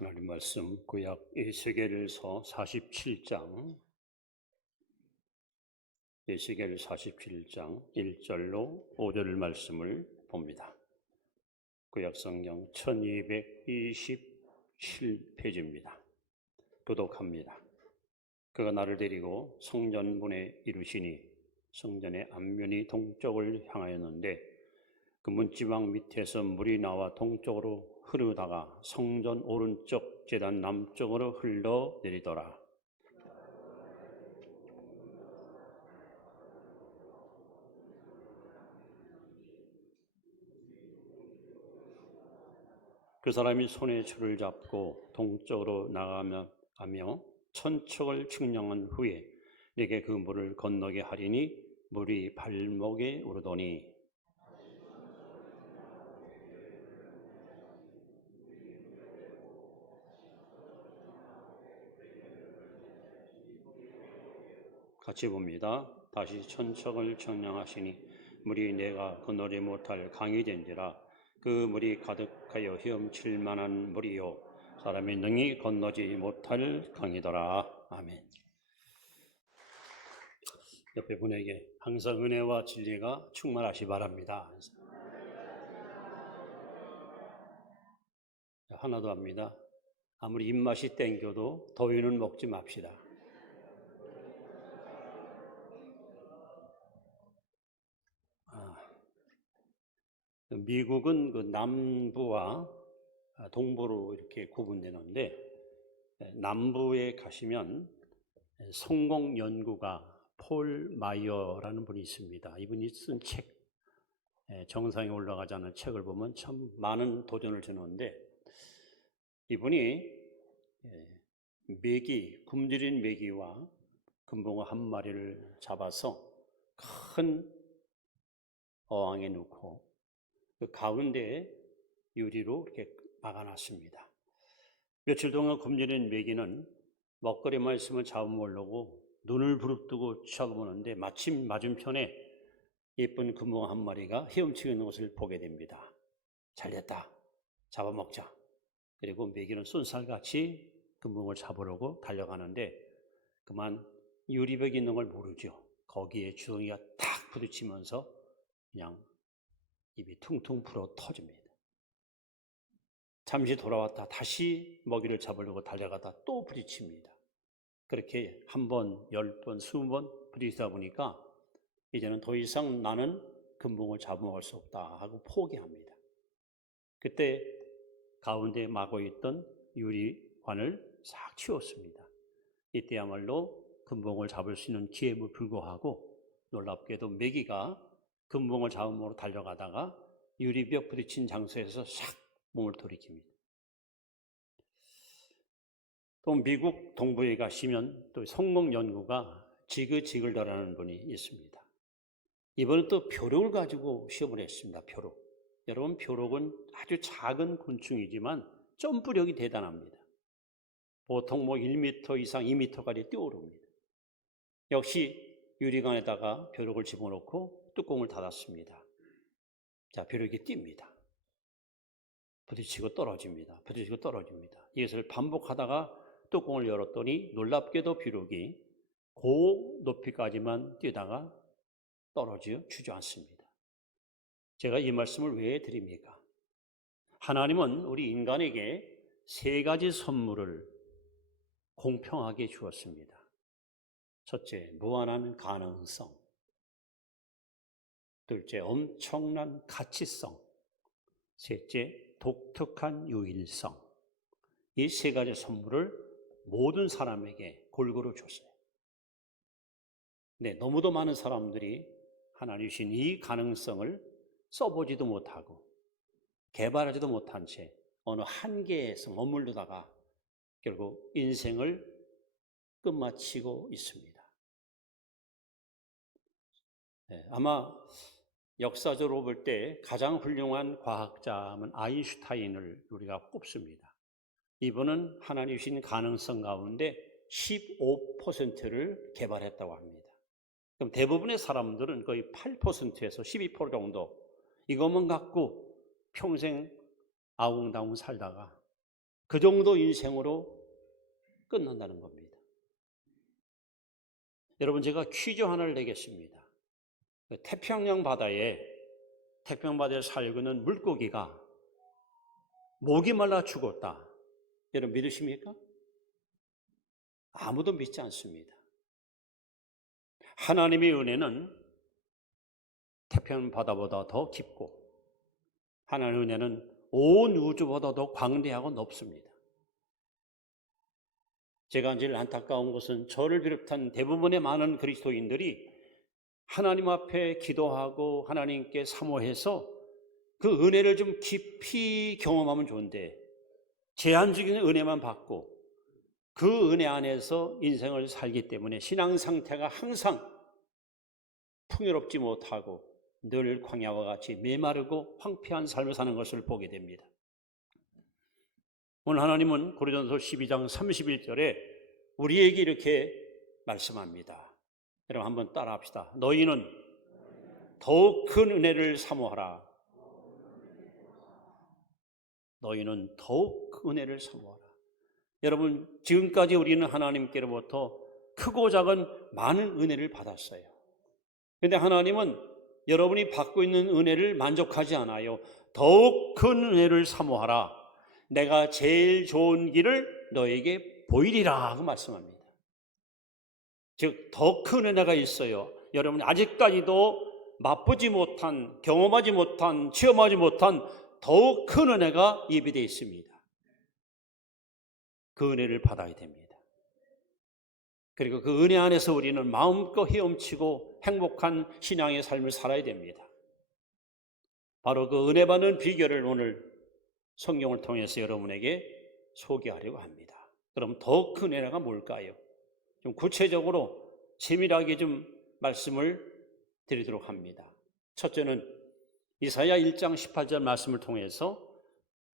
하나님 말씀 구약 에스겔서 47장 1절로 5절 말씀을 봅니다. 구약 성경 1227페이지입니다. 교독합니다. 그가 나를 데리고 성전 문에 이르시니 성전의 앞면이 동쪽을 향하였는데 그 문지방 밑에서 물이 나와 동쪽으로 흐르다가 성전 오른쪽 제단 남쪽으로 흘러내리더라. 그 사람이 손에 줄을 잡고 동쪽으로 나가며 천척을 측량한 후에 내게 그 물을 건너게 하리니 물이 발목에 오르더니 같이 봅니다. 다시 천척을 측량하시니 물이 내가 건너지 못할 강이 된지라 그 물이 가득하여 헤엄칠 만한 물이요 사람이 능히 건너지 못할 강이더라. 아멘. 옆에 분에게 항상 은혜와 진리가 충만하시 바랍니다. 하나 더 합니다. 아무리 입맛이 땡겨도 더위는 먹지 맙시다. 미국은 그 남부와 동부로 이렇게 구분되는데 남부에 가시면 성공 연구가 폴 마이어라는 분이 있습니다. 이분이 쓴 책, 정상에 올라가지 않은 책을 보면 참 많은 도전을 주는데 이분이 굶주린 메기와 금붕어 한 마리를 잡아서 큰 어항에 넣고 그 가운데에 유리로 이렇게 막아놨습니다. 며칠 동안 굶주린 메기는 먹거리만 있으면 잡아먹으려고 눈을 부릅뜨고 쳐다보는데 마침 맞은편에 예쁜 금붕어 한 마리가 헤엄치고 있는 것을 보게 됩니다. 잘됐다. 잡아먹자. 그리고 메기는 쏜살같이 금붕어를 잡으려고 달려가는데 그만 유리벽이 있는 걸 모르죠. 거기에 주둥이가 탁 부딪히면서 그냥 입이 퉁퉁 불어 터집니다. 잠시 돌아왔다 다시 먹이를 잡으려고 달려가다 또 부딪힙니다. 그렇게 한 번, 10번, 20번 부딪히다 보니까 이제는 더 이상 나는 금붕어를 잡아먹을 수 없다 하고 포기합니다. 그때 가운데 막고 있던 유리관을 싹 치웠습니다. 이때야말로 금붕어를 잡을 수 있는 기회에 불구하고 놀랍게도 메기가 금붕어를 잡으러 달려가다가 유리벽 부딪힌 장소에서 싹 몸을 돌이킵니다. 또 미국 동부에 가시면 또 성공 연구가 지그 지글더라는 분이 있습니다. 이번엔 또 벼룩을 가지고 시험을 했습니다. 벼룩. 여러분 벼룩은 아주 작은 곤충이지만 점프력이 대단합니다. 보통 1m 이상 2m까지 뛰어오릅니다. 역시 유리관에다가 벼룩을 집어넣고 뚜껑을 닫았습니다. 자, 벼룩이 뜁니다. 부딪히고 떨어집니다. 부딪히고 떨어집니다. 이것을 반복하다가 뚜껑을 열었더니 놀랍게도 벼룩이 그 높이까지만 뛰다가 떨어져 주저앉습니다. 제가 이 말씀을 왜 드립니까? 하나님은 우리 인간에게 3가지 선물을 공평하게 주었습니다. 첫째, 무한한 가능성. 둘째, 엄청난 가치성. 셋째, 독특한 유일성. 이 3가지 선물을 모든 사람에게 골고루 줬어요. 네, 너무도 많은 사람들이 하나님 주신 이 가능성을 써보지도 못하고 개발하지도 못한 채 어느 한계에서 머무르다가 결국 인생을 끝마치고 있습니다. 네, 아마 역사적으로 볼 때 가장 훌륭한 과학자는 아인슈타인을 우리가 꼽습니다. 이분은 하나님 주신 가능성 가운데 15%를 개발했다고 합니다. 그럼 대부분의 사람들은 거의 8%에서 12% 정도 이것만 갖고 평생 아웅다웅 살다가 그 정도 인생으로 끝난다는 겁니다. 여러분, 제가 퀴즈 하나를 내겠습니다. 태평양 바다에 살고 있는 물고기가 목이 말라 죽었다. 여러분 믿으십니까? 아무도 믿지 않습니다. 하나님의 은혜는 태평양 바다보다 더 깊고 하나님의 은혜는 온 우주보다 더 광대하고 높습니다. 제가 제일 안타까운 것은 저를 비롯한 대부분의 많은 그리스도인들이 하나님 앞에 기도하고 하나님께 사모해서 그 은혜를 좀 깊이 경험하면 좋은데 제한적인 은혜만 받고 그 은혜 안에서 인생을 살기 때문에 신앙 상태가 항상 풍요롭지 못하고 늘 광야와 같이 메마르고 황폐한 삶을 사는 것을 보게 됩니다. 오늘 하나님은 고린도전서 12장 31절에 우리에게 이렇게 말씀합니다. 여러분 한번 따라합시다. 너희는 더욱 큰 은혜를 사모하라. 너희는 더욱 큰 은혜를 사모하라. 여러분, 지금까지 우리는 하나님께로부터 크고 작은 많은 은혜를 받았어요. 그런데 하나님은 여러분이 받고 있는 은혜를 만족하지 않아요. 더욱 큰 은혜를 사모하라. 내가 제일 좋은 길을 너에게 보이리라 그 말씀합니다. 즉, 더 큰 은혜가 있어요. 여러분 아직까지도 맛보지 못한, 경험하지 못한, 체험하지 못한 더욱 큰 은혜가 예비되어 있습니다. 그 은혜를 받아야 됩니다. 그리고 그 은혜 안에서 우리는 마음껏 헤엄치고 행복한 신앙의 삶을 살아야 됩니다. 바로 그 은혜 받는 비결을 오늘 성경을 통해서 여러분에게 소개하려고 합니다. 그럼 더 큰 은혜가 뭘까요? 좀 구체적으로 세밀하게 좀 말씀을 드리도록 합니다. 첫째는 이사야 1장 18절 말씀을 통해서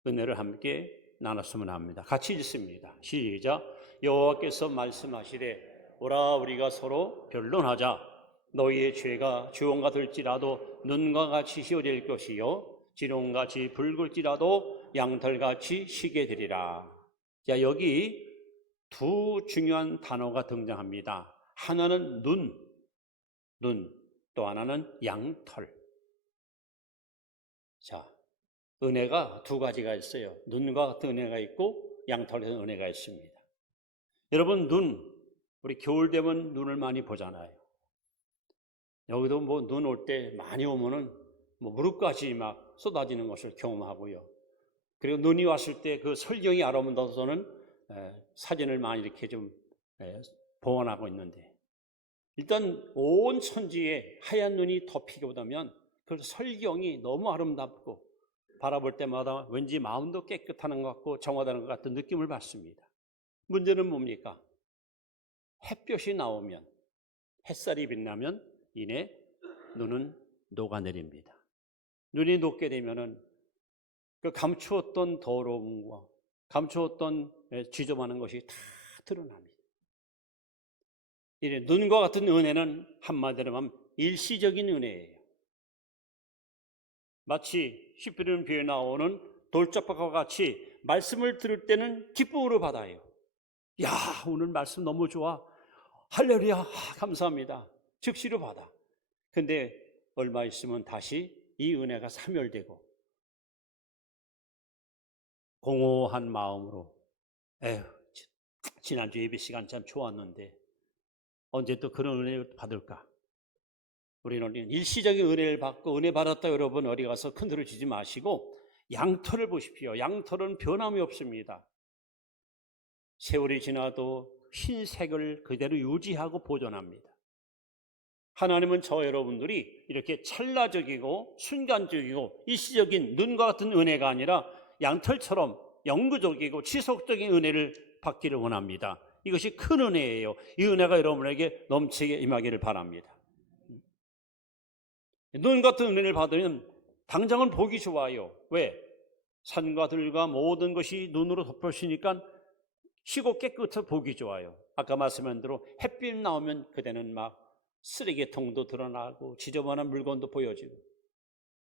은혜를 함께 나눴으면 합니다. 같이 읽습니다. 시작. 여호와께서 말씀하시되 오라 우리가 서로 변론하자. 너희의 죄가 주홍과 들지라도 눈과 같이 희어질 것이요 진홍같이 붉을지라도 양털같이 희게 되리라. 자, 여기 두 중요한 단어가 등장합니다. 하나는 눈, 또 하나는 양털. 자, 은혜가 두 가지가 있어요. 눈과 같은 은혜가 있고 양털 같은 은혜가 있습니다. 여러분, 우리 겨울 되면 눈을 많이 보잖아요. 여기도 뭐 눈 올 때 많이 오면은 뭐 무릎까지 막 쏟아지는 것을 경험하고요. 그리고 눈이 왔을 때 그 설경이 아름다워서는 사진을 많이 이렇게 좀 보관하고 있는데, 일단 온 천지에 하얀 눈이 덮이게 보다면 그 설경이 너무 아름답고 바라볼 때마다 왠지 마음도 깨끗하는 것 같고 정화되는 것 같은 느낌을 받습니다. 문제는 뭡니까? 햇볕이 나오면, 햇살이 빛나면 이내 눈은 녹아내립니다. 눈이 녹게 되면은 그 감추었던 더러움과 감추었던 지저분한 것이 다 드러납니다. 이래 눈과 같은 은혜는 한마디로 하면 일시적인 은혜예요. 마치 시편 표에 나오는 돌짝밭과 같이 말씀을 들을 때는 기쁨으로 받아요. 야, 오늘 말씀 너무 좋아. 할렐루야, 감사합니다. 즉시로 받아. 근데 얼마 있으면 다시 이 은혜가 사멸되고 공허한 마음으로 에휴, 지난주 예배 시간 참 좋았는데 언제 또 그런 은혜를 받을까? 우리는 일시적인 은혜를 받고 은혜 받았다 여러분 어디 가서 큰 소리 치지 마시고 양털을 보십시오. 양털은 변함이 없습니다. 세월이 지나도 흰색을 그대로 유지하고 보존합니다. 하나님은 저 여러분들이 이렇게 찰나적이고 순간적이고 일시적인 눈과 같은 은혜가 아니라 양털처럼 영구적이고 지속적인 은혜를 받기를 원합니다. 이것이 큰 은혜예요. 이 은혜가 여러분에게 넘치게 임하기를 바랍니다. 눈 같은 은혜를 받으면 당장은 보기 좋아요. 왜? 산과 들과 모든 것이 눈으로 덮여지니까 희고 깨끗해 보기 좋아요. 아까 말씀한 대로 햇빛 나오면 그대는 막 쓰레기통도 드러나고 지저분한 물건도 보여지고,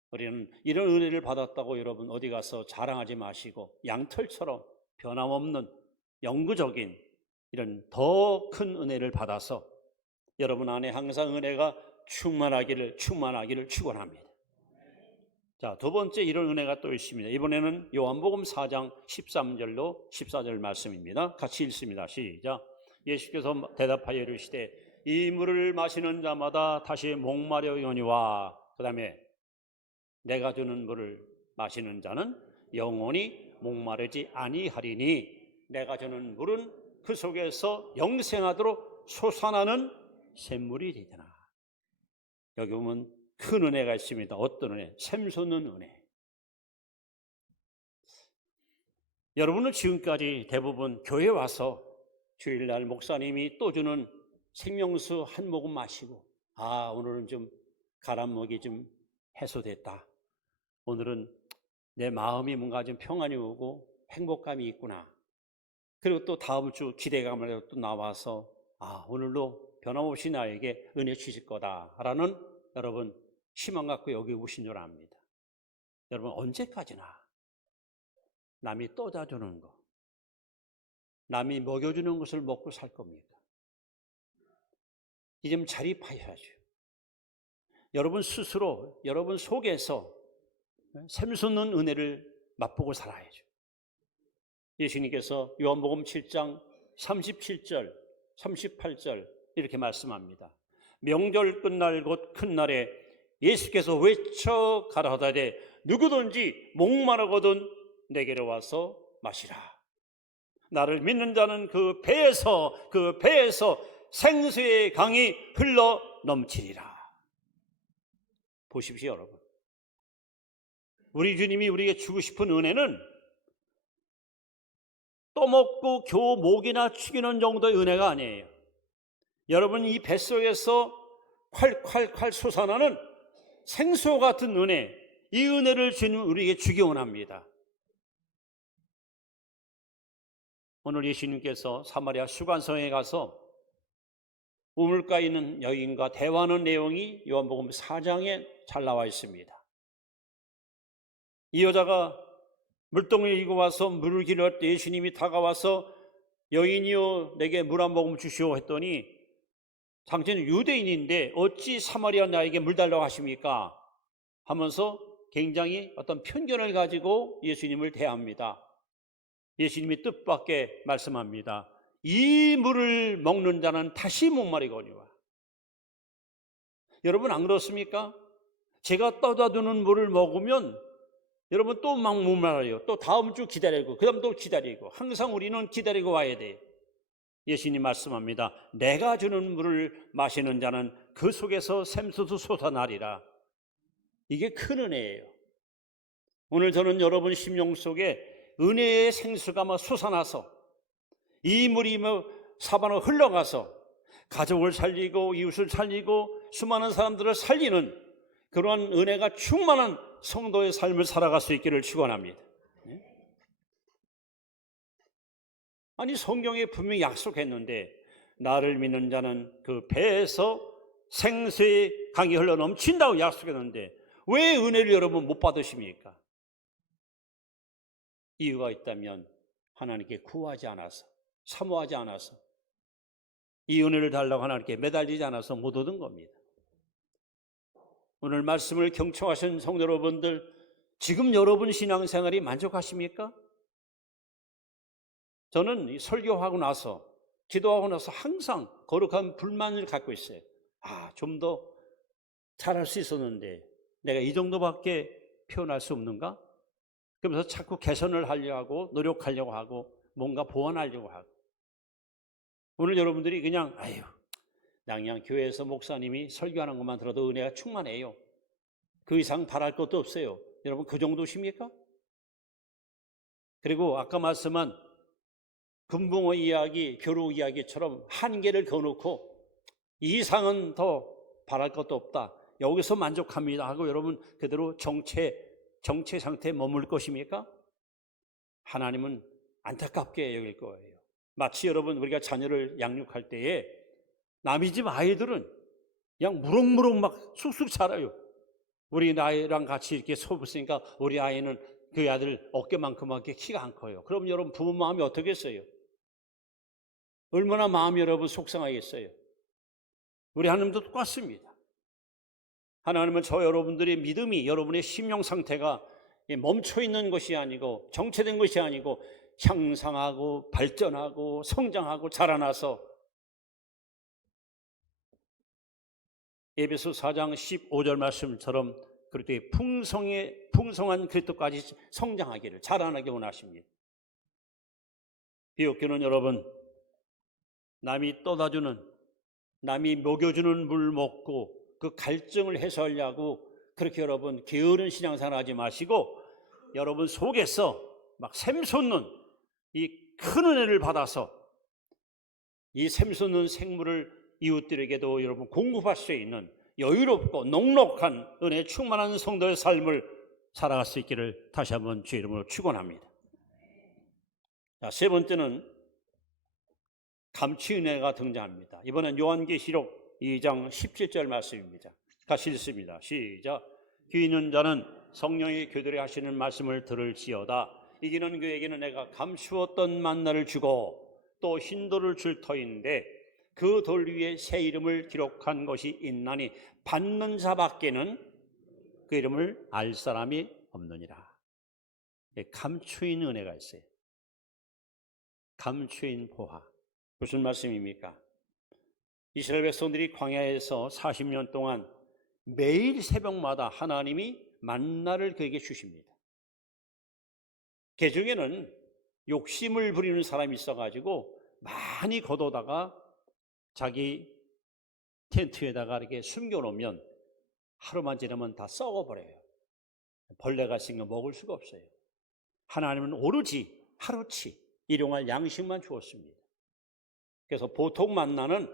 우리는 이런 은혜를 받았다고 여러분 어디 가서 자랑하지 마시고 양털처럼 변함없는 영구적인 이런 더 큰 은혜를 받아서 여러분 안에 항상 은혜가 충만하기를 축원합니다. 자, 두 번째 이런 은혜가 또 있습니다. 이번에는 요한복음 4장 13절로 14절 말씀입니다. 같이 읽습니다. 시작. 예수께서 대답하여 이르시되 이 물을 마시는 자마다 다시 목마려오니와, 그 다음에 내가 주는 물을 마시는 자는 영원히 목마르지 아니하리니 내가 주는 물은 그 속에서 영생하도록 솟아나는 샘물이 되잖아. 여기 보면 큰 은혜가 있습니다. 어떤 은혜? 샘솟는 은혜. 여러분은 지금까지 대부분 교회 와서 주일날 목사님이 또 주는 생명수 한 모금 마시고, 아, 오늘은 좀 가람목이 좀 해소됐다. 오늘은 내 마음이 뭔가 좀 평안이 오고 행복감이 있구나. 그리고 또 다음 주 기대감을 또 나와서, 아, 오늘도 변함없이 나에게 은혜 주실 거다라는 여러분 희망 갖고 여기 오신 줄 압니다. 여러분, 언제까지나 남이 떠다주는 거, 남이 먹여주는 것을 먹고 살 겁니까? 이제 좀 자립하셔야죠. 여러분 스스로 여러분 속에서 샘솟는 은혜를 맛보고 살아야죠. 예수님께서 요한복음 7장 37절, 38절 이렇게 말씀합니다. 명절 끝날 곧 큰 날에 예수께서 외쳐 가라사대 누구든지 목마르거든 내게로 와서 마시라. 나를 믿는 자는 그 배에서 생수의 강이 흘러 넘치리라. 보십시오, 여러분. 우리 주님이 우리에게 주고 싶은 은혜는 떠먹고 겨우 목이나 축이는 정도의 은혜가 아니에요. 여러분, 이 뱃속에서 콸콸콸 솟아나는 생수와 같은 은혜, 이 은혜를 주님 우리에게 주기 원합니다. 오늘 예수님께서 사마리아 수간성에 가서 우물가에 있는 여인과 대화하는 내용이 요한복음 4장에 잘 나와 있습니다. 이 여자가 물동을 이고 와서 물을 기르러 때 예수님이 다가와서 여인이여 내게 물 한 모금 주시오 했더니 당신은 유대인인데 어찌 사마리아 나에게 물 달라고 하십니까? 하면서 굉장히 어떤 편견을 가지고 예수님을 대합니다. 예수님이 뜻밖의 말씀합니다. 이 물을 먹는 자는 다시 목마르거니와. 여러분 안 그렇습니까? 제가 떠다 두는 물을 먹으면 여러분 또 막 목말라요. 또 다음 주 기다리고 그 다음 또 기다리고 항상 우리는 기다리고 와야 돼요. 예수님 말씀합니다. 내가 주는 물을 마시는 자는 그 속에서 샘솟아 솟아나리라. 이게 큰 은혜예요. 오늘 저는 여러분 심령 속에 은혜의 생수가 막 솟아나서 이 물이 사방으로 흘러가서 가족을 살리고 이웃을 살리고 수많은 사람들을 살리는 그러한 은혜가 충만한 성도의 삶을 살아갈 수 있기를 축원합니다. 아니 성경에 분명히 약속했는데 나를 믿는 자는 그 배에서 생수의 강이 흘러 넘친다고 약속했는데 왜 은혜를 여러분 못 받으십니까? 이유가 있다면 하나님께 구하지 않아서, 사모하지 않아서, 이 은혜를 달라고 하나님께 매달리지 않아서 못 얻은 겁니다. 오늘 말씀을 경청하신 성도 여러분들, 지금 여러분 신앙생활이 만족하십니까? 저는 설교하고 나서, 기도하고 나서 항상 거룩한 불만을 갖고 있어요. 좀 더 잘할 수 있었는데 내가 이 정도밖에 표현할 수 없는가? 그러면서 자꾸 개선을 하려고 하고 노력하려고 하고 뭔가 보완하려고 하고. 오늘 여러분들이 그냥 나 그냥 교회에서 목사님이 설교하는 것만 들어도 은혜가 충만해요. 그 이상 바랄 것도 없어요. 여러분 그 정도십니까? 그리고 아까 말씀한 금붕어 이야기, 겨루 이야기처럼 한계를 그어놓고 이 이상은 더 바랄 것도 없다. 여기서 만족합니다 하고 여러분 그대로 정체 상태에 머물 것입니까? 하나님은 안타깝게 여길 거예요. 마치 여러분 우리가 자녀를 양육할 때에 남의 집 아이들은 그냥 무럭무럭 막 쑥쑥 자라요. 우리 아이랑 같이 이렇게 소붙으니까 우리 아이는 그 아들 어깨만큼밖에 키가 안 커요. 그럼 여러분 부모 마음이 어떻겠어요? 얼마나 마음이 여러분 속상하겠어요? 우리 하나님도 똑같습니다. 하나님은 저 여러분들의 믿음이, 여러분의 심령 상태가 멈춰 있는 것이 아니고 정체된 것이 아니고 향상하고 발전하고 성장하고 자라나서 에베소 4장 15절 말씀처럼 그렇게 풍성한 그리스도까지 성장하기를, 자라나기 원하십니다. 기독교는 여러분, 남이 떠다주는, 남이 먹여주는 물 먹고 그 갈증을 해소하려고 그렇게 여러분 게으른 신앙생활 하지 마시고 여러분 속에서 막 샘솟는 이 큰 은혜를 받아서 이 샘솟는 생물을 이웃들에게도 여러분 공급할 수 있는 여유롭고 넉넉한 은혜 충만한 성도의 삶을 살아갈 수 있기를 다시 한번 주의 이름으로 축원합니다. 자, 세 번째는 감취 은혜가 등장합니다. 이번엔 요한계시록 2장 17절 말씀입니다. 같이 읽습니다. 시작. 귀 있는 자는 성령이 교들이 하시는 말씀을 들을지어다. 이기는 그에게는 내가 감추었던 만나를 주고 또 흰돌을 줄 터인데 그 돌 위에 새 이름을 기록한 것이 있나니 받는 자밖에는 그 이름을 알 사람이 없느니라. 감추인 은혜가 있어요. 감추인 보화. 무슨 말씀입니까? 이스라엘 백성들이 광야에서 40년 동안 매일 새벽마다 하나님이 만나를 그에게 주십니다. 그 중에는 욕심을 부리는 사람이 있어가지고 많이 걷어다가 자기 텐트에다가 이렇게 숨겨놓으면 하루만 지나면 다 썩어버려요. 벌레가 있으면 먹을 수가 없어요. 하나님은 오로지 하루치 일용할 양식만 주었습니다. 그래서 보통 만나는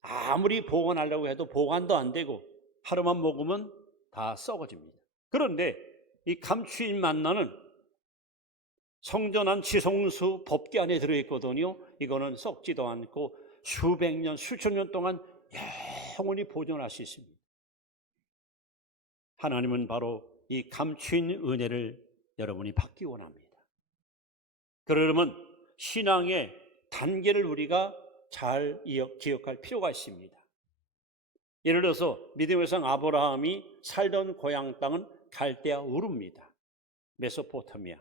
아무리 보관하려고 해도 보관도 안 되고 하루만 먹으면 다 썩어집니다. 그런데 이 감추인 만나는 성전 안 지성수 법궤 안에 들어있거든요. 이거는 썩지도 않고 수백 년, 수천 년 동안 영원히 보존할 수 있습니다. 하나님은 바로 이 감추인 은혜를 여러분이 받기 원합니다. 그러려면 신앙의 단계를 우리가 잘 기억할 필요가 있습니다. 예를 들어서 믿음의 성 아브라함이 살던 고향 땅은 갈대아 우르입니다. 메소포타미아.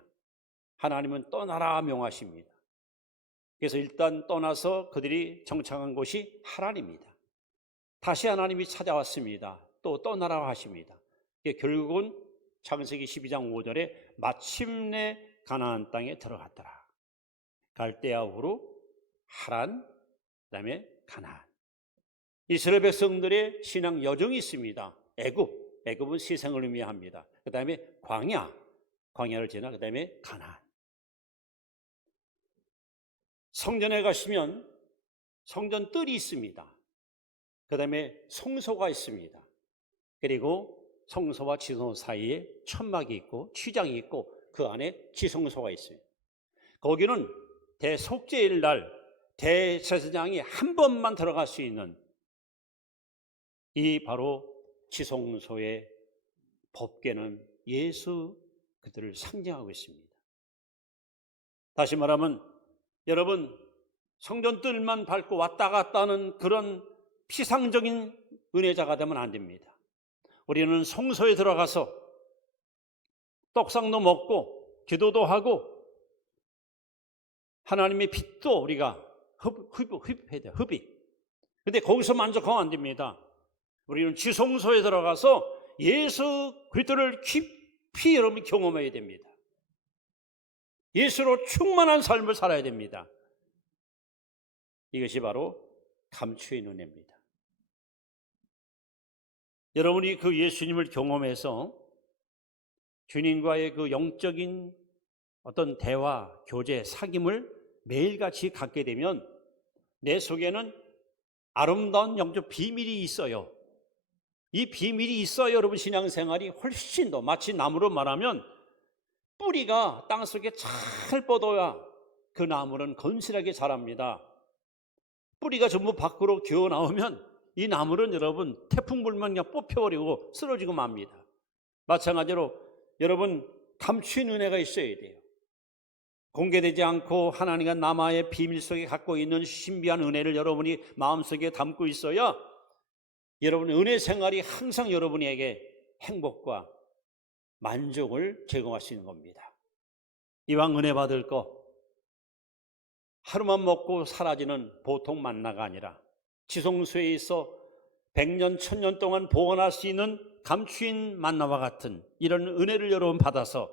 하나님은 떠나라 명하십니다. 그래서 일단 떠나서 그들이 정착한 곳이 하란입니다. 다시 하나님이 찾아왔습니다. 또 떠나라고 하십니다. 결국은 창세기 12장 5절에 마침내 가나안 땅에 들어갔더라. 갈대아 우르, 하란, 그다음에 가나안. 이스라엘 백성들의 신앙 여정이 있습니다. 애굽은 세상을 의미합니다. 그다음에 광야를 지나 그다음에 가나안. 성전에 가시면 성전 뜰이 있습니다. 그다음에 성소가 있습니다. 그리고 성소와 지성소 사이에 천막이 있고 취장이 있고 그 안에 지성소가 있어요. 거기는 대속죄일 날 대제사장이 한 번만 들어갈 수 있는 이 바로 지성소의 법궤는 예수 그들을 상징하고 있습니다. 다시 말하면 여러분 성전 뜰만 밟고 왔다 갔다 하는 그런 피상적인 은혜자가 되면 안 됩니다. 우리는 성소에 들어가서 떡상도 먹고 기도도 하고 하나님의 빛도 우리가 흡입해야 돼요. 흡입. 그런데 거기서 만족하면 안 됩니다. 우리는 지성소에 들어가서 예수 그리스도를 깊이 여러분이 경험해야 됩니다. 예수로 충만한 삶을 살아야 됩니다. 이것이 바로 감추인 은혜입니다. 여러분이 그 예수님을 경험해서 주님과의 그 영적인 어떤 대화, 교제, 사귐을 매일같이 갖게 되면 내 속에는 아름다운 영적 비밀이 있어요. 이 비밀이 있어야 여러분 신앙생활이 훨씬 더, 마치 나무로 말하면 뿌리가 땅속에 잘 뻗어야 그 나무는 건실하게 자랍니다. 뿌리가 전부 밖으로 기어 나오면 이 나무는 여러분 태풍 불면 그냥 뽑혀버리고 쓰러지고 맙니다. 마찬가지로 여러분 감추인 은혜가 있어야 돼요. 공개되지 않고 하나님과 남아의 비밀 속에 갖고 있는 신비한 은혜를 여러분이 마음속에 담고 있어야 여러분 은혜 생활이 항상 여러분에게 행복과 만족을 제공할 수 있는 겁니다. 이왕 은혜 받을 거 하루만 먹고 사라지는 보통 만나가 아니라 지성소에 있어 100년, 1000년 동안 보관할 수 있는 감추인 만나와 같은 이런 은혜를 여러분 받아서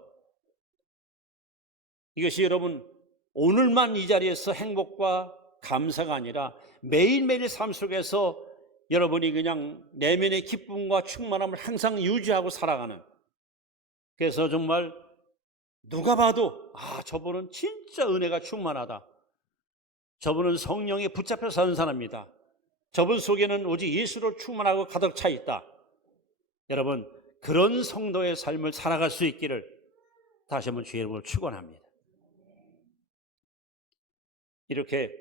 이것이 여러분 오늘만 이 자리에서 행복과 감사가 아니라 매일매일 삶 속에서 여러분이 그냥 내면의 기쁨과 충만함을 항상 유지하고 살아가는, 그래서 정말 누가 봐도 저분은 진짜 은혜가 충만하다, 저분은 성령에 붙잡혀 사는 사람이다, 저분 속에는 오직 예수로 충만하고 가득 차 있다, 여러분 그런 성도의 삶을 살아갈 수 있기를 다시 한번 주의 이름으로 축원합니다. 이렇게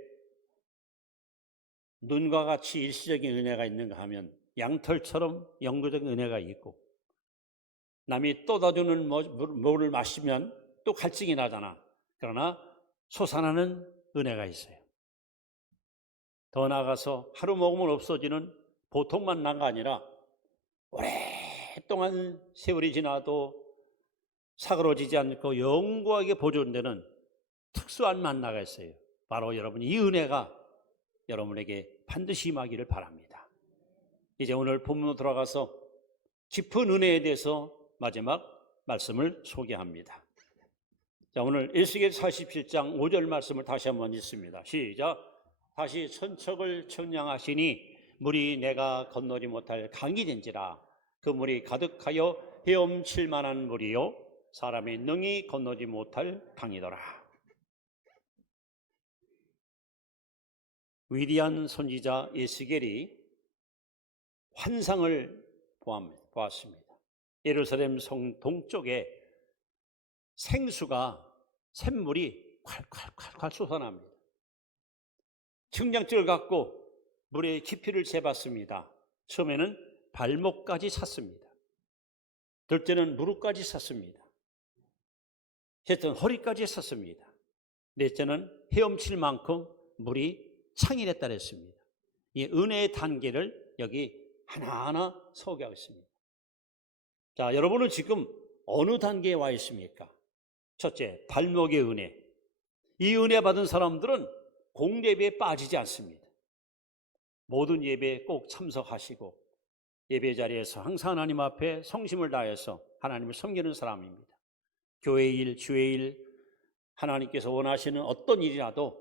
눈과 같이 일시적인 은혜가 있는가 하면 양털처럼 영구적인 은혜가 있고, 남이 떠다주는 물을 마시면 또 갈증이 나잖아. 그러나 솟아나는 은혜가 있어요. 더 나아가서 하루 먹으면 없어지는 보통 만나가 아니라 오랫동안 세월이 지나도 사그러지지 않고 영구하게 보존되는 특수한 만나가 있어요. 바로 여러분 이 은혜가 여러분에게 반드시 임하기를 바랍니다. 이제 오늘 본문으로 돌아가서 깊은 은혜에 대해서 마지막 말씀을 소개합니다. 자, 오늘 에스겔 47장 5절 말씀을 다시 한번 읽습니다. 시작. 다시 천척을 청량하시니 물이 내가 건너지 못할 강이 된지라. 그 물이 가득하여 헤엄칠 만한 물이요 사람이 능히 건너지 못할 강이더라. 위대한 선지자 에스겔이 환상을 보았습니다. 예루살렘 성 동쪽에 생수가 샘물이 콸콸콸콸 솟아납니다. 측량줄을 갖고 물의 깊이를 재봤습니다. 처음에는 발목까지 찼습니다. 둘째는 무릎까지 찼습니다. 셋째는 허리까지 찼습니다. 넷째는 헤엄칠 만큼 물이 창일했다 그랬습니다. 이 은혜의 단계를 여기 하나하나 소개하고 있습니다. 자, 여러분은 지금 어느 단계에 와 있습니까? 첫째, 발목의 은혜. 이 은혜 받은 사람들은 공예배에 빠지지 않습니다. 모든 예배에 꼭 참석하시고 예배 자리에서 항상 하나님 앞에 성심을 다해서 하나님을 섬기는 사람입니다. 교회 일, 주의 일, 하나님께서 원하시는 어떤 일이라도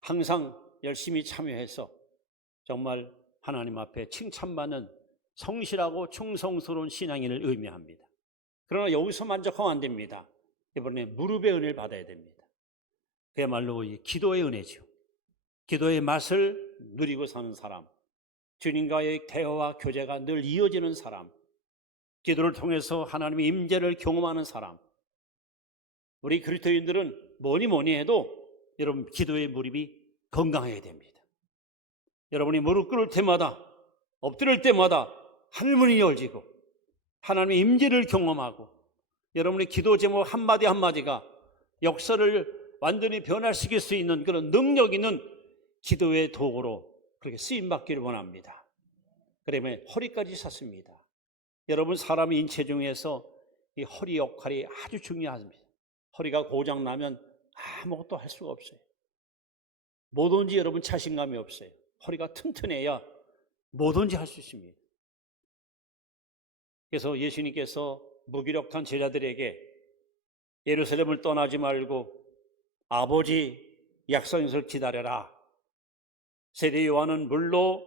항상 열심히 참여해서 정말 하나님 앞에 칭찬받는 성실하고 충성스러운 신앙인을 의미합니다. 그러나 여기서 만족하면 안 됩니다. 이번에 무릎의 은혜를 받아야 됩니다. 그야말로 이 기도의 은혜죠. 기도의 맛을 누리고 사는 사람, 주님과의 대화와 교제가 늘 이어지는 사람, 기도를 통해서 하나님의 임재를 경험하는 사람. 우리 그리스도인들은 뭐니 해도 여러분 기도의 무릎이 건강해야 됩니다. 여러분이 무릎 꿇을 때마다, 엎드릴 때마다 하늘문이 열리고 하나님의 임재를 경험하고 여러분의 기도 제목 한마디 한마디가 역사를 완전히 변화시킬 수 있는 그런 능력 있는 기도의 도구로 그렇게 쓰임받기를 원합니다. 그러면 허리까지 찼습니다. 여러분 사람의 인체 중에서 이 허리 역할이 아주 중요합니다. 허리가 고장나면 아무것도 할 수가 없어요. 뭐든지 여러분 자신감이 없어요. 허리가 튼튼해야 뭐든지 할 수 있습니다. 그래서 예수님께서 무기력한 제자들에게 예루살렘을 떠나지 말고 아버지 약속을 기다려라. 세례 요한은 물로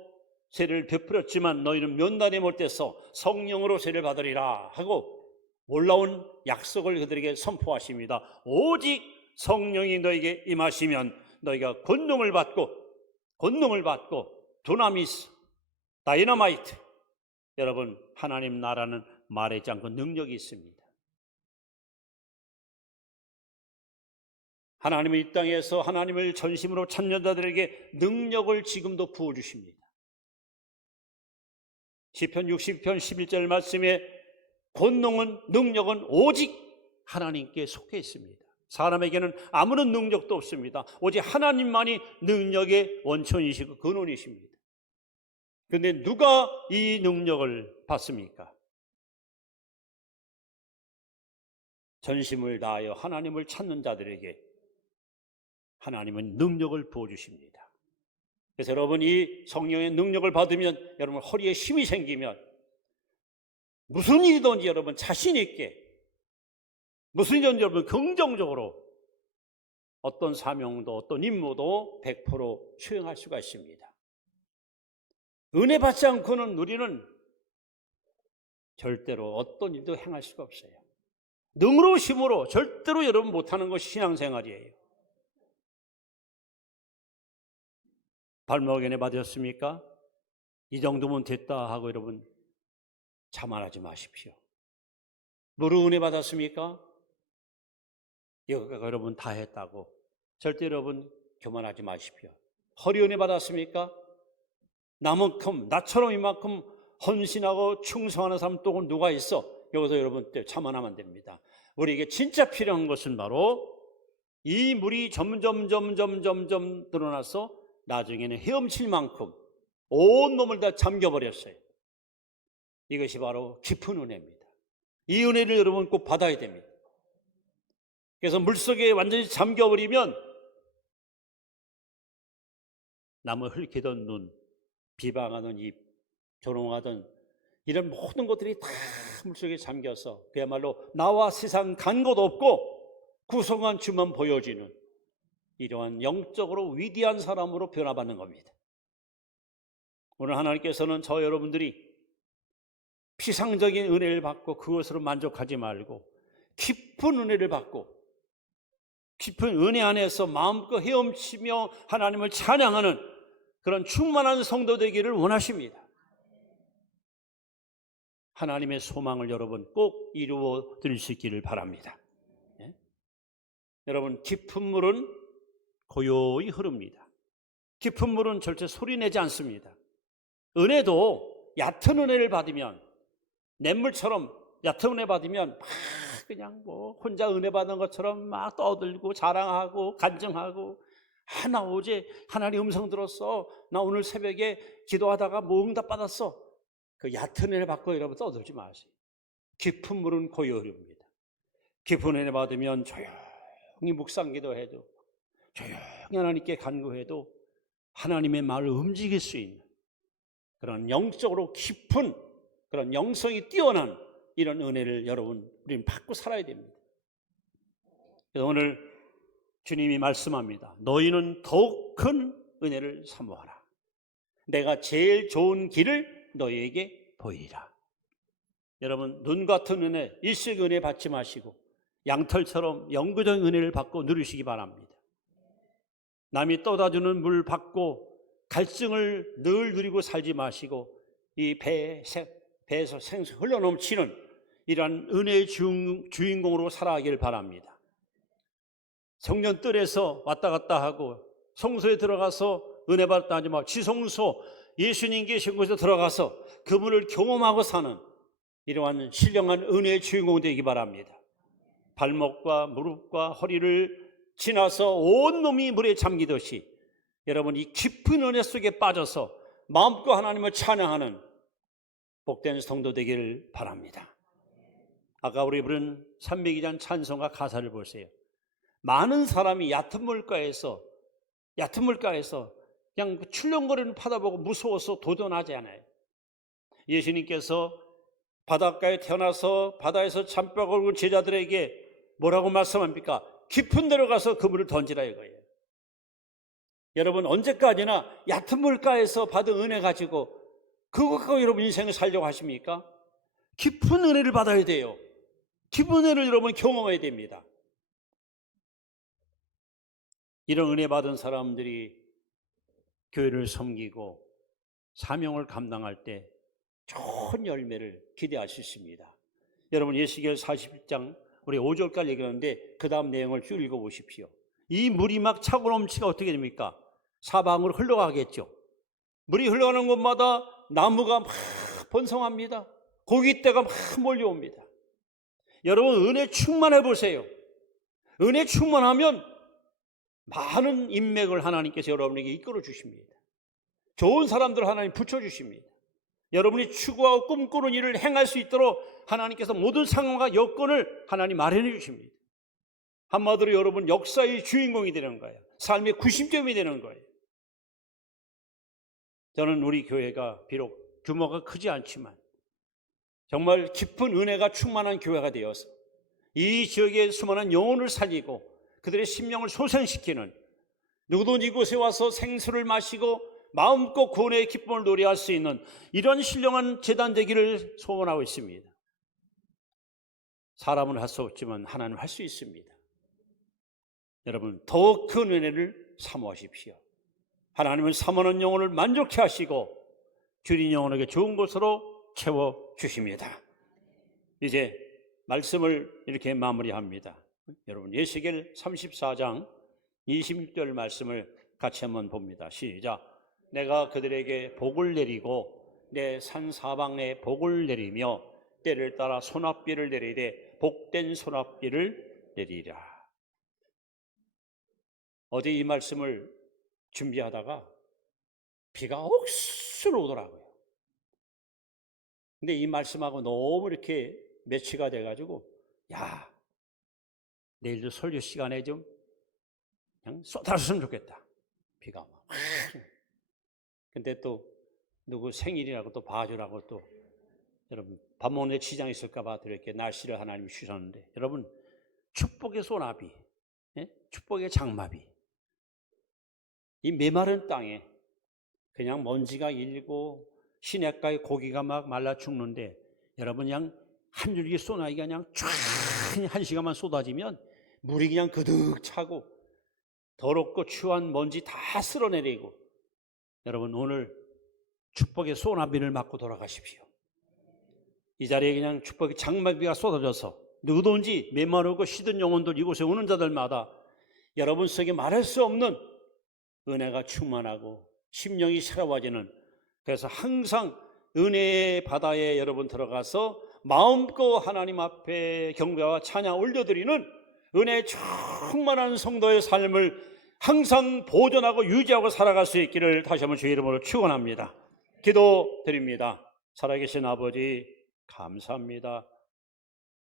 세례를 베풀었지만 너희는 몇 날이 못 돼서 성령으로 세례를 받으리라 하고 놀라운 약속을 그들에게 선포하십니다. 오직 성령이 너에게 임하시면 너희가 권능을 받고 두나미스, 다이너마이트, 여러분 하나님 나라는 말하지 않고 능력이 있습니다. 하나님은 이 땅에서 하나님을 전심으로 찾는 자들에게 능력을 지금도 부어주십니다. 시편 60편 11절 말씀에 권능은 능력은 오직 하나님께 속해 있습니다. 사람에게는 아무런 능력도 없습니다. 오직 하나님만이 능력의 원천이시고 근원이십니다. 그런데 누가 이 능력을 받습니까? 전심을 다하여 하나님을 찾는 자들에게 하나님은 능력을 부어주십니다. 그래서 여러분, 이 성령의 능력을 받으면 여러분 허리에 힘이 생기면 무슨 일이든지 여러분 자신 있게, 무슨 일이든지 여러분 긍정적으로 어떤 사명도 어떤 임무도 100% 수행할 수가 있습니다. 은혜 받지 않고는 우리는 절대로 어떤 일도 행할 수가 없어요. 능으로 힘으로 절대로 여러분 못하는 것이 신앙생활이에요. 발목 은혜 받으셨습니까? 이 정도면 됐다 하고 여러분 자만하지 마십시오. 무릎 은혜 받았습니까? 이거가 여러분 다 했다고 절대 여러분 교만하지 마십시오. 허리 은혜 받았습니까? 나만큼, 나처럼 이만큼 헌신하고 충성하는 사람 또 누가 있어? 여기서 여러분 자만하면 안 됩니다. 우리에게 진짜 필요한 것은 바로 이 물이 점점 드러나서 나중에는 헤엄칠 만큼 온 몸을 다 잠겨버렸어요. 이것이 바로 깊은 은혜입니다. 이 은혜를 여러분 꼭 받아야 됩니다. 그래서 물속에 완전히 잠겨버리면 남을 흘리던 눈, 비방하는 입, 조롱하던 이런 모든 것들이 다 물속에 잠겨서 그야말로 나와 세상 간 것 없고 구성한 주만 보여지는 이러한 영적으로 위대한 사람으로 변화받는 겁니다. 오늘 하나님께서는 저 여러분들이 피상적인 은혜를 받고 그것으로 만족하지 말고 깊은 은혜를 받고 깊은 은혜 안에서 마음껏 헤엄치며 하나님을 찬양하는 그런 충만한 성도 되기를 원하십니다. 하나님의 소망을 여러분 꼭 이루어 드릴 수 있기를 바랍니다. 네? 여러분, 깊은 물은 고요히 흐릅니다. 깊은 물은 절대 소리내지 않습니다. 은혜도 얕은 은혜를 받으면, 냇물처럼 얕은 은혜 받으면 막 그냥 뭐 혼자 은혜 받은 것처럼 막 떠들고 자랑하고 간증하고, 나 어제 하나님 음성 들었어, 나 오늘 새벽에 기도하다가 뭐 응답 받았어. 그 얕은 은혜 받고 여러분 떠들지 마세요. 깊은 물은 고요히 흐릅니다. 깊은 은혜 받으면 조용히 묵상 기도해도, 조용히 하나님께 간구해도 하나님의 말을 움직일 수 있는 그런 영적으로 깊은 그런 영성이 뛰어난 이런 은혜를 여러분 우리는 받고 살아야 됩니다. 그래서 오늘 주님이 말씀합니다. 너희는 더욱 큰 은혜를 사모하라. 내가 제일 좋은 길을 너희에게 보이리라. 여러분, 눈 같은 은혜, 일식 은혜 받지 마시고 양털처럼 영구적인 은혜를 받고 누리시기 바랍니다. 남이 떠다주는 물 받고 갈증을 늘 누리고 살지 마시고 이 배에서 생수 흘러넘치는 이러한 은혜의 주인공으로 살아가길 바랍니다. 성전 뜰에서 왔다 갔다 하고 성소에 들어가서 은혜 받았다 하지 말고 지성소, 예수님 계신 곳에 들어가서 그분을 경험하고 사는 이러한 신령한 은혜의 주인공 되기 바랍니다. 발목과 무릎과 허리를 지나서 온 놈이 물에 잠기듯이 여러분 이 깊은 은혜 속에 빠져서 마음껏 하나님을 찬양하는 복된 성도 되기를 바랍니다. 아까 우리 부른 302장 찬송가 가사를 보세요. 많은 사람이 얕은 물가에서 그냥 출렁거리는 파도 보고 무서워서 도전하지 않아요. 예수님께서 바닷가에 태어나서 바다에서 잠바고 온 제자들에게 뭐라고 말씀합니까? 깊은 데로 가서 그물을 던지라 이거예요. 여러분, 언제까지나 얕은 물가에서 받은 은혜 가지고 그거 갖고 여러분 인생을 살려고 하십니까? 깊은 은혜를 받아야 돼요. 깊은 은혜를 여러분 경험해야 됩니다. 이런 은혜 받은 사람들이 교회를 섬기고 사명을 감당할 때 좋은 열매를 기대할 수 있습니다. 여러분, 예시겔 41장 우리 5절까지 얘기하는데 그 다음 내용을 쭉 읽어보십시오. 이 물이 막 차고 넘치가 어떻게 됩니까? 사방으로 흘러가겠죠. 물이 흘러가는 곳마다 나무가 막 번성합니다. 고깃대가 막 몰려옵니다. 여러분 은혜 충만해 보세요. 은혜 충만하면 많은 인맥을 하나님께서 여러분에게 이끌어 주십니다. 좋은 사람들 하나님 붙여주십니다. 여러분이 추구하고 꿈꾸는 일을 행할 수 있도록 하나님께서 모든 상황과 여건을 하나님 마련해 주십니다. 한마디로 여러분 역사의 주인공이 되는 거예요. 삶의 구심점이 되는 거예요. 저는 우리 교회가 비록 규모가 크지 않지만 정말 깊은 은혜가 충만한 교회가 되어서 이 지역의 수많은 영혼을 살리고 그들의 심령을 소생시키는, 누구든지 이곳에 와서 생수를 마시고 마음껏 구원의 기쁨을 노래할 수 있는 이런 신령한 재단 되기를 소원하고 있습니다. 사람은 할 수 없지만 하나님은 할 수 있습니다. 여러분 더 큰 은혜를 사모하십시오. 하나님은 사모하는 영혼을 만족해 하시고 주린 영혼에게 좋은 것으로 채워주십니다. 이제 말씀을 이렇게 마무리합니다. 여러분 예시겔 34장 26절 말씀을 같이 한번 봅니다. 시작. 내가 그들에게 복을 내리고 내 산 사방에 복을 내리며 때를 따라 소낙비를 내리되 복된 소낙비를 내리라. 어제 이 말씀을 준비하다가 비가 억수로 오더라고요. 근데 이 말씀하고 너무 이렇게 매치가 돼가지고 야, 내일도 설교 시간에 좀 그냥 쏟아졌으면 좋겠다. 비가 막. 근데 또 누구 생일이라고 또 봐주라고 또 여러분 밥 먹는 지장이 있을까 봐 이렇게 날씨를 하나님이 주셨는데 여러분 축복의 소나비, 축복의 장마비, 이 메마른 땅에 그냥 먼지가 일고 시냇가에 고기가 막 말라 죽는데 여러분 그냥 한 줄기 소나기가 그냥 쫙 한 시간만 쏟아지면 물이 그냥 그득 차고 더럽고 추한 먼지 다 쓸어내리고 여러분 오늘 축복의 소나비를 맞고 돌아가십시오. 이 자리에 그냥 축복의 장마비가 쏟아져서 누구든지 메마르고 시든 영혼들 이곳에 오는 자들마다 여러분 속에 말할 수 없는 은혜가 충만하고 심령이 새로워지는, 그래서 항상 은혜의 바다에 여러분 들어가서 마음껏 하나님 앞에 경배와 찬양 올려드리는 은혜 충만한 성도의 삶을 항상 보존하고 유지하고 살아갈 수 있기를 다시 한번 주의 이름으로 축원합니다. 기도드립니다. 살아계신 아버지 감사합니다.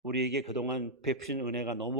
우리에게 그동안 베푸신 은혜가 너무